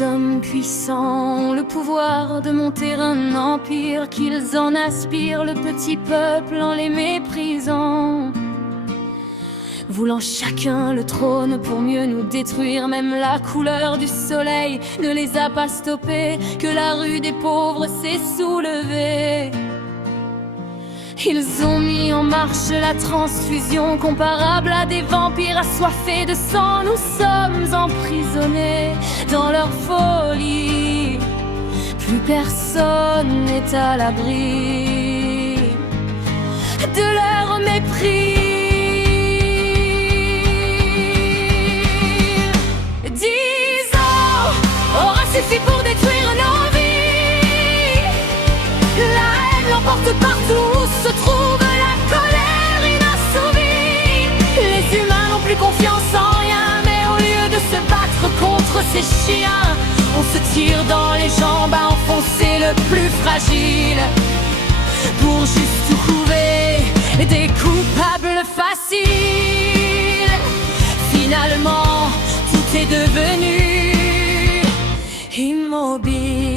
Les hommes puissants ont le pouvoir de monter un empire, qu'ils en aspirent le petit peuple en les méprisant. Voulant chacun le trône pour mieux nous détruire, même la couleur du soleil ne les a pas stoppés, que la rue des pauvres s'est soulevée. Ils ont mis en marche la transfusion, comparable à des vampires assoiffés de sang. Nous sommes emprisonnés dans leur folie, plus personne n'est à l'abri de leur mépris. 10 ans aura suffi pour détruire nos vies. La haine l'emporte partout où se trouve la colère inassouvie. Les humains n'ont plus confiance en rien, mais au lieu de se battre contre ces chiens, on se tire dans les jambes à enfoncer le plus fragile, pour juste trouver des coupables faciles. Finalement, tout est devenu immobile.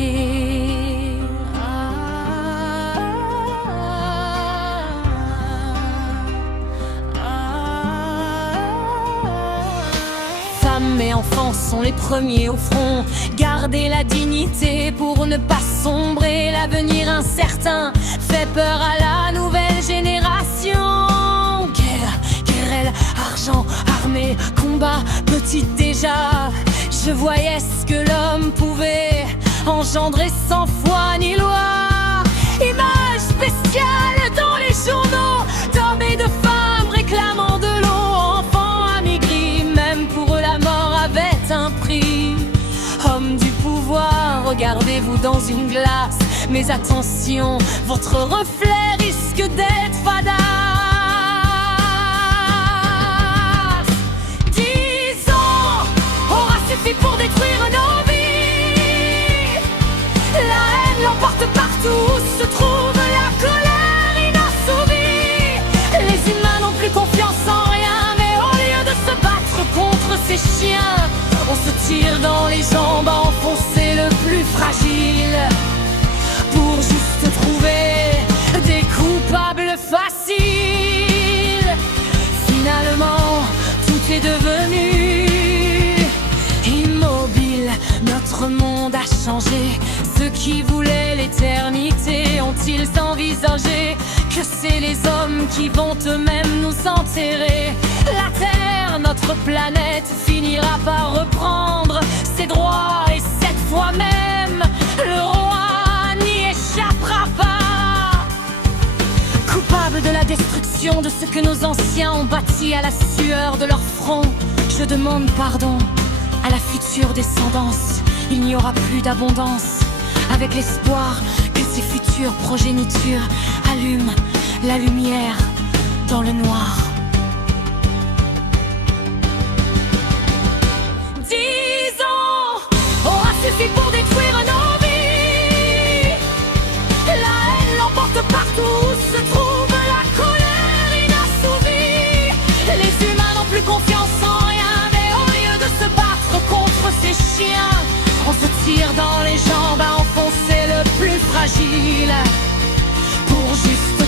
Femmes et enfants sont les premiers au front. Garder la dignité pour ne pas sombrer. L'avenir incertain fait peur à la nouvelle génération. Guerre, querelle, argent, armée, combat, petite déjà. Je voyais ce que l'homme pouvait engendrer sans foi ni loi. Images spéciales dans les journaux d'hommes et de femmes réclamant de l'eau. Enfants amaigris, même pour eux la mort avait un prix. Hommes du pouvoir, regardez-vous dans une glace, mais attention, votre reflet risque d'être fadasse. 10 ans aura suffi pour détruire nos vies. La haine l'emporte partout où se trouve la colère inassouvie. Les humains n'ont plus confiance en rien, mais au lieu de se battre contre ces chiens, on se tire dans les jambes à enfoncer le plus fragile, pour juste trouver des coupables faciles. Finalement, tout est devenu immobile. Notre monde a changé. Ceux qui voulaient l'éternité ont-ils envisagé que c'est les hommes qui vont eux-mêmes nous enterrer? La Terre, notre planète, finira par reprendre ses droits, et cette fois même, le roi n'y échappera pas. Coupable de la destruction de ce que nos anciens ont bâti à la sueur de leur front, je demande pardon à la future descendance. Il n'y aura plus d'abondance, avec l'espoir que ces futures progénitures allument la lumière dans le noir. 10 ans aura suffi pour détruire nos vies. La haine l'emporte partout où se trouve la colère inassouvie. Les humains n'ont plus confiance en rien, mais au lieu de se battre contre ces chiens, on se tire dans les jambes à enfoncer le plus fragile, pour juste